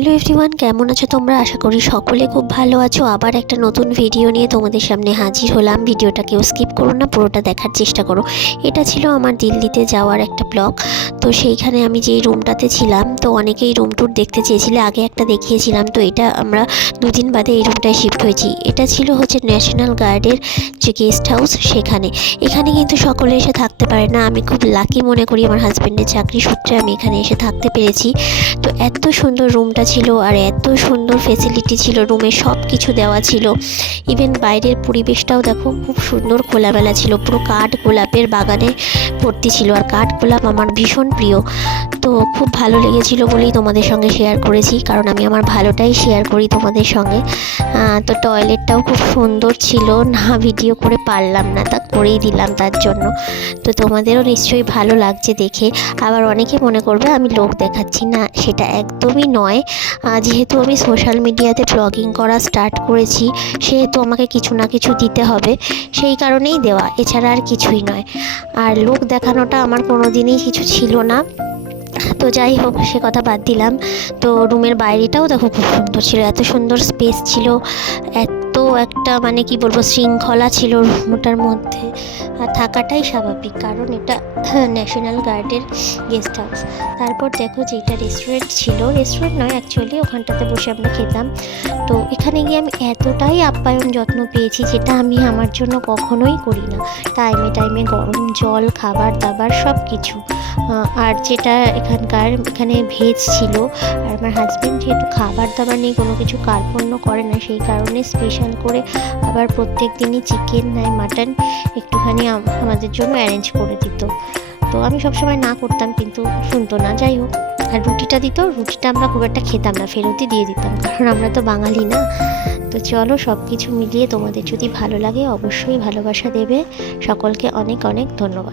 Hello everyone, কেমন আছো তোমরা? আশা করি সকলে খুব ভালো আছো। আবার একটা নতুন ভিডিও নিয়ে তোমাদের সামনে হাজির হলাম। ভিডিওটা কেউ স্কিপ করো না, পুরোটা দেখার চেষ্টা করো। এটা ছিল আমার দিল্লিতে যাওয়ার একটা ব্লগ। তো সেইখানে আমি যেই রুমটাতে ছিলাম, তো অনেকেই রুম ট্যুর দেখতে চেয়েছিলে, আগে একটা দেখিয়েছিলাম। তো এটা আমরা দুদিন বাদে এই রুমটায় শিফট হয়েছি। এটা ছিল হচ্ছে ন্যাশনাল গার্ডের যে গেস্ট হাউস, এখানে কিন্তু সকলে এসে থাকতে পারে না। আমি খুব লাকি মনে করি, আমার হাজব্যান্ডের চাকরি সূত্রে আমি এখানে এসে থাকতে পেরেছি। তো এত সুন্দর রুমটা ছিল আর এত সুন্দর ফেসিলিটি ছিল, রুমে সব কিছু দেওয়া ছিল। ইভেন বাইরের পরিবেশটাও দেখো, খুব সুন্দর খোলামেলা ছিল, পুরো কাঠ গোলাপের বাগানে ভর্তি ছিল। আর কাঠ গোলাপ আমার ভীষণ প্রিয়, তো খুব ভালো লেগেছিল বলেই তোমাদের সঙ্গে শেয়ার করেছি, কারণ আমি আমার ভালোটাই শেয়ার করি তোমাদের সঙ্গে। তো টয়লেটটাও খুব সুন্দর ছিল, না ভিডিও করে পারলাম না, তা করেই দিলাম তার জন্য। তো তোমাদেরও নিশ্চয়ই ভালো লাগছে দেখে। আবার অনেকে মনে করবে আমি লোক দেখাচ্ছি, না সেটা একদমই নয়। যেহেতু আমি সোশ্যাল মিডিয়াতে ব্লগিং করা স্টার্ট করেছি, সেহেতু আমাকে কিছু না কিছু দিতে হবে, সেই কারণেই দেওয়া, এছাড়া আর কিছুই নয়। আর লোক দেখানোটা আমার কোনো দিনই কিছু ছিল না। তো যাই হোক, সে কথা বাদ দিলাম। তো রুমের বাইরেটাও দেখো খুব সুন্দর ছিল, এত সুন্দর স্পেস ছিল, এত একটা মানে কি বলবো শৃঙ্খলা ছিল রুমটার মধ্যে। আর থাকাটাই স্বাভাবিক, কারণ এটা ন্যাশনাল গার্ডের গেস্ট হাউস। তারপর দেখো যে এটা রেস্টুরেন্ট ছিল, রেস্টুরেন্ট নয় অ্যাকচুয়ালি, ওখানটাতে বসে আমরা খেতাম। তো এখানে গিয়ে আমি এতটাই আপ্যায়ন যত্ন পেয়েছি, যেটা আমি আমার জন্য কখনোই করি না। টাইমে টাইমে গরম জল, খাবার দাবার সব কিছু। আর যেটা এখানে ভেজ ছিল, আর আমার হাজব্যান্ড যেহেতু খাবার দাবার নিয়ে কোনো কিছু কার্পণ্য করে না, সেই কারণে স্পেশাল করে আবার প্রত্যেক দিনই চিকেন নয় মাটন একটুখানি আমাদের জন্য অ্যারেঞ্জ করে দিত। তো আমি সবসময় না করতাম, কিন্তু শুনতো না। যাই হোক, আর রুটিটা দিত, রুটিটা আমরা খুব একটা খেতাম না, ফেরতই দিয়ে দিতাম, কারণ আমরা তো বাঙালি না। তো চলো, সব কিছু মিলিয়ে তোমাদের যদি ভালো লাগে অবশ্যই ভালোবাসা দেবে। সকলকে অনেক অনেক ধন্যবাদ।